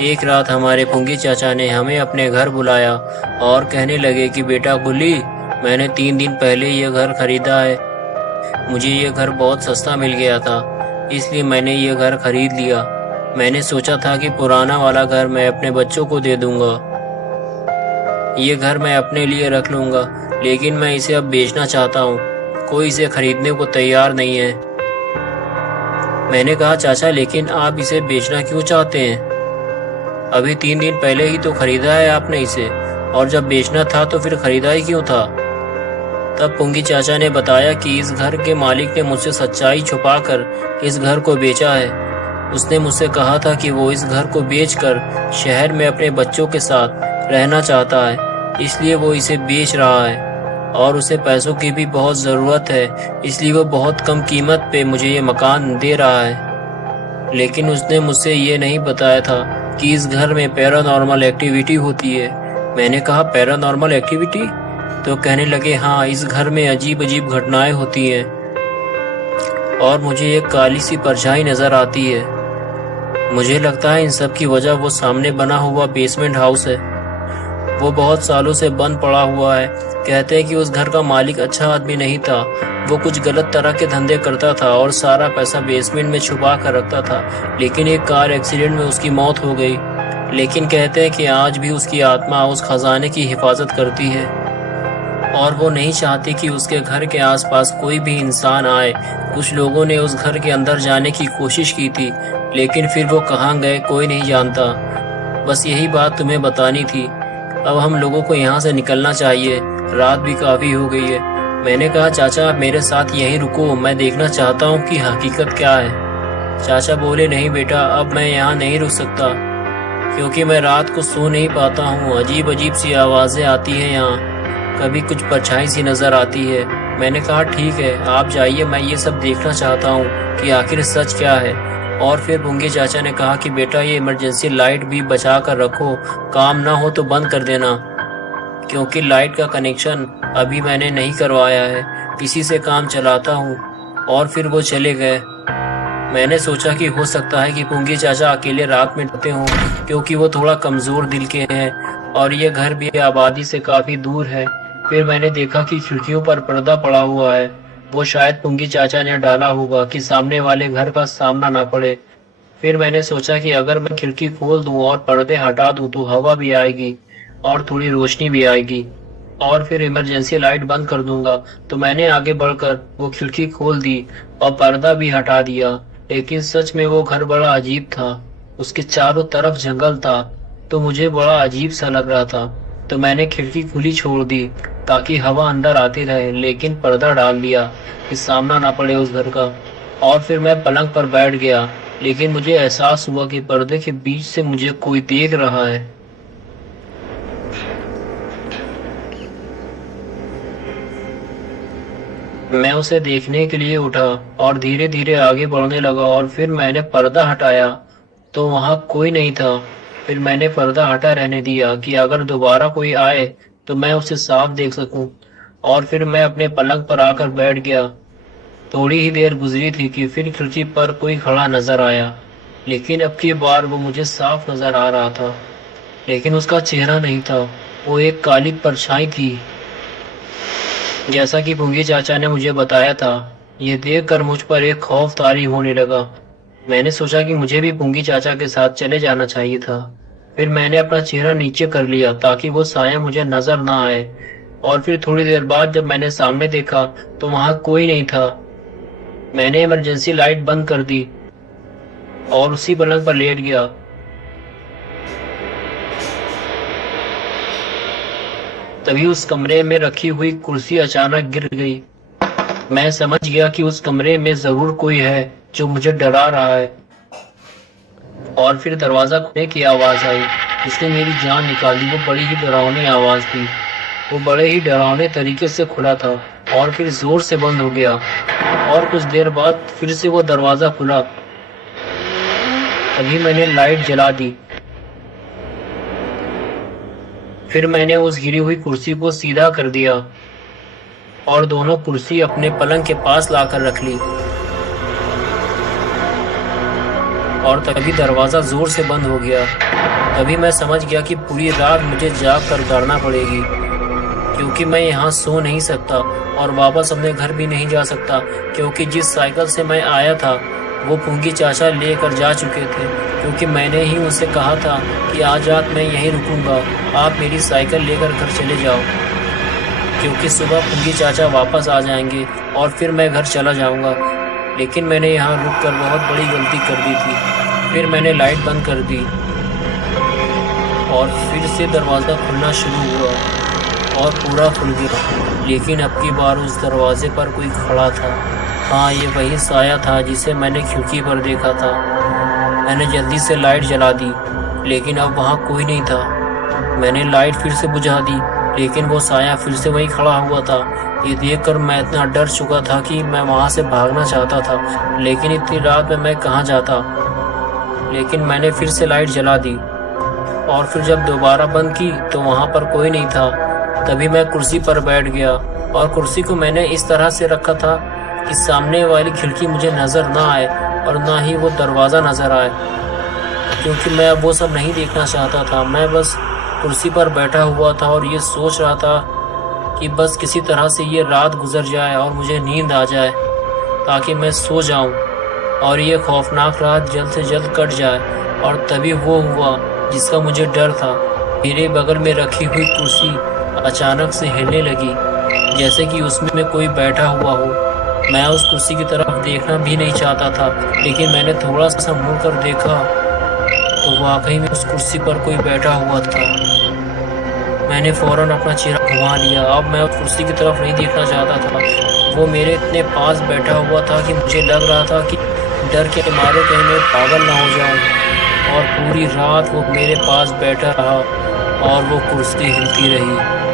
एक रात हमारे पुंगी चाचा ने हमें अपने घर बुलाया और कहने लगे कि बेटा गुल्ली, मैंने 3 दिन पहले ये घर खरीदा है। मुझे ये घर बहुत सस्ता मिल गया था, इसलिए मैंने ये घर खरीद लिया। मैंने सोचा था कि पुराना वाला घर मैं अपने बच्चों को दे दूंगा, ये घर मैं अपने लिए रख लूंगा, लेकिन मैं इसे अब बेचना चाहता हूँ। कोई इसे खरीदने को तैयार नहीं है। मैंने कहा चाचा, लेकिन आप इसे बेचना क्यों चाहते हैं? अभी 3 दिन पहले ही तो खरीदा है आपने इसे, और जब बेचना था तो फिर खरीदा ही क्यों था? तब पुंगी चाचा ने बताया कि इस घर के मालिक ने मुझसे सच्चाई छुपाकर इस घर को बेचा है। उसने मुझसे कहा था कि वो इस घर को बेचकर शहर में अपने बच्चों के साथ रहना चाहता है, इसलिए वो इसे बेच रहा है। और उसे पैसों की भी बहुत ज़रूरत है, इसलिए वो बहुत कम कीमत पे मुझे ये मकान दे रहा है। लेकिन उसने मुझसे ये नहीं बताया था कि इस घर में पैरानॉर्मल एक्टिविटी होती है। मैंने कहा पैरानॉर्मल एक्टिविटी? तो कहने लगे हाँ, इस घर में अजीब अजीब घटनाएं होती हैं और मुझे एक काली सी परछाई नजर आती है। मुझे लगता है इन सब की वजह वो सामने बना हुआ बेसमेंट हाउस है। वो बहुत सालों से बंद पड़ा हुआ है। कहते हैं कि उस घर का मालिक अच्छा आदमी नहीं था, वो कुछ गलत तरह के धंधे करता था और सारा पैसा बेसमेंट में छुपा कर रखता था। लेकिन एक कार एक्सीडेंट में उसकी मौत हो गई। लेकिन कहते हैं कि आज भी उसकी आत्मा उस खजाने की हिफाजत करती है और वो नहीं चाहती कि उसके घर के आसपास कोई भी इंसान आए। कुछ लोगों ने उस घर के अंदर जाने की कोशिश की थी, लेकिन फिर वो कहाँ गए कोई नहीं जानता। बस यही बात तुम्हें बतानी थी। अब हम लोगों को यहाँ से निकलना चाहिए, रात भी काफ़ी हो गई है। मैंने कहा चाचा, आप मेरे साथ यहीं रुको, मैं देखना चाहता हूँ कि हकीकत क्या है। चाचा बोले नहीं बेटा, अब मैं यहाँ नहीं रुक सकता, क्योंकि मैं रात को सो नहीं पाता हूँ। अजीब अजीब सी आवाज़ें आती हैं यहाँ, कभी कुछ परछाई सी नज़र आती है। मैंने कहा ठीक है, आप जाइए, मैं ये सब देखना चाहता हूँ कि आखिर सच क्या है। और फिर पुंगे चाचा ने कहा कि बेटा, ये इमरजेंसी लाइट भी बचा कर रखो, काम ना हो तो बंद कर देना, क्योंकि लाइट का कनेक्शन अभी मैंने नहीं करवाया है, इसी से काम चलाता हूँ। और फिर वो चले गए। मैंने सोचा कि हो सकता है कि पुंगी चाचा अकेले रात में डरते हों, क्योंकि वो थोड़ा कमज़ोर दिल के हैं और ये घर भी आबादी से काफ़ी दूर है। फिर मैंने देखा कि खिड़कियों पर पर्दा पड़ा हुआ है। वो शायद पुंगी चाचा ने डाला होगा कि सामने वाले घर का सामना ना पड़े। फिर मैंने सोचा कि अगर मैं खिड़की खोल दूं और पर्दे हटा दूं तो हवा भी आएगी और थोड़ी रोशनी भी आएगी, और फिर इमरजेंसी लाइट बंद कर दूंगा। तो मैंने आगे बढ़कर वो खिड़की खोल दी और पर्दा भी हटा दिया। लेकिन सच में वो घर बड़ा अजीब था। उसके चारों तरफ जंगल था, तो मुझे बड़ा अजीब सा लग रहा था। तो मैंने खिड़की खुली छोड़ दी ताकि हवा अंदर आती रहे, लेकिन पर्दा डाल दिया कि सामना ना पड़े उस घर का। और फिर मैं पलंग पर बैठ गया, लेकिन मुझे एहसास हुआ कि पर्दे के बीच से मुझे कोई देख रहा है। मैं उसे देखने के लिए उठा और धीरे धीरे आगे बढ़ने लगा, और फिर मैंने पर्दा हटाया तो वहां कोई नहीं था। फिर मैंने पर्दा हटा रहने दिया कि अगर दोबारा कोई आए तो मैं उसे साफ देख सकूं। और फिर मैं अपने पलंग पर आकर बैठ गया। थोड़ी ही देर गुजरी थी कि फिर खिड़की पर कोई खड़ा नजर आया, लेकिन अब की बार वो मुझे साफ नजर आ रहा था। लेकिन उसका चेहरा नहीं था, वो एक काली परछाई थी, जैसा कि पुंगी चाचा ने मुझे बताया था। ये देखकर मुझ पर एक खौफ तारी होने लगा। मैंने सोचा कि मुझे भी पुंगी चाचा के साथ चले जाना चाहिए था। फिर मैंने अपना चेहरा नीचे कर लिया ताकि वो साया मुझे नजर ना आए। और फिर थोड़ी देर बाद जब मैंने सामने देखा तो वहां कोई नहीं था। मैंने इमरजेंसी लाइट बंद कर दी और उसी पलंग पर लेट गया। तभी उस कमरे में रखी हुई कुर्सी अचानक गिर गई। मैं समझ गया कि उस कमरे में जरूर कोई है जो मुझे डरा रहा है। और फिर दरवाजा खुलने की आवाज आई, जिसने मेरी जान निकाल दी। वो बड़ी ही डरावनी आवाज थी। वो बड़े ही डरावने तरीके से खुला था और फिर जोर से बंद हो गया। और कुछ देर बाद फिर से वो दरवाजा खुला। तभी मैंने लाइट जला दी। फिर मैंने उस गिरी हुई कुर्सी को सीधा कर दिया और दोनों कुर्सी अपने पलंग के पास लाकर रख ली। और तभी दरवाज़ा ज़ोर से बंद हो गया। तभी मैं समझ गया कि पूरी रात मुझे जाग कर गाड़ना पड़ेगी, क्योंकि मैं यहाँ सो नहीं सकता और वापस अपने घर भी नहीं जा सकता, क्योंकि जिस साइकिल से मैं आया था वो पुंगी चाचा लेकर जा चुके थे, क्योंकि मैंने ही उनसे कहा था कि आज रात मैं यहीं रुकूंगा, आप मेरी साइकिल लेकर घर चले जाओ, क्योंकि सुबह पुंगी चाचा वापस आ जाएंगे और फिर मैं घर चला जाऊंगा। लेकिन मैंने यहाँ रुककर बहुत बड़ी गलती कर दी थी। फिर मैंने लाइट बंद कर दी और फिर से दरवाज़ा खुलना शुरू हुआ और पूरा खुल गया। लेकिन अब की बार उस दरवाजे पर कोई खड़ा था। हाँ, ये वही साया था जिसे मैंने खिड़की पर देखा था। मैंने जल्दी से लाइट जला दी, लेकिन अब वहाँ कोई नहीं था। मैंने लाइट फिर से बुझा दी, लेकिन वो साया फिर से वहीं खड़ा हुआ था। ये देखकर मैं इतना डर चुका था कि मैं वहाँ से भागना चाहता था, लेकिन इतनी रात में मैं कहाँ जाता। लेकिन मैंने फिर से लाइट जला दी और फिर जब दोबारा बंद की तो वहाँ पर कोई नहीं था। तभी मैं कुर्सी पर बैठ गया और कुर्सी को मैंने इस तरह से रखा था कि सामने वाली खिड़की मुझे नज़र ना आए और ना ही वो दरवाज़ा नज़र आए, क्योंकि मैं अब वो सब नहीं देखना चाहता था। मैं बस कुर्सी पर बैठा हुआ था और ये सोच रहा था कि बस किसी तरह से ये रात गुजर जाए और मुझे नींद आ जाए, ताकि मैं सो जाऊं और ये खौफनाक रात जल्द से जल्द कट जाए। और तभी वो हुआ जिसका मुझे डर था। मेरे बगल में रखी हुई कुर्सी अचानक से हिलने लगी, जैसे कि उसमें कोई बैठा हुआ हो। मैं उस कुर्सी की तरफ देखना भी नहीं चाहता था, लेकिन मैंने थोड़ा सा मुड़ कर देखा तो वाकई में उस कुर्सी पर कोई बैठा हुआ था। मैंने फौरन अपना चेहरा घुमा लिया। अब मैं उस कुर्सी की तरफ नहीं देखना चाहता था। वो मेरे इतने पास बैठा हुआ था कि मुझे लग रहा था कि डर के मारे कहीं मैं पागल ना हो जाऊं। और पूरी रात वो मेरे पास बैठा रहा और वो कुर्सी हिलती रही।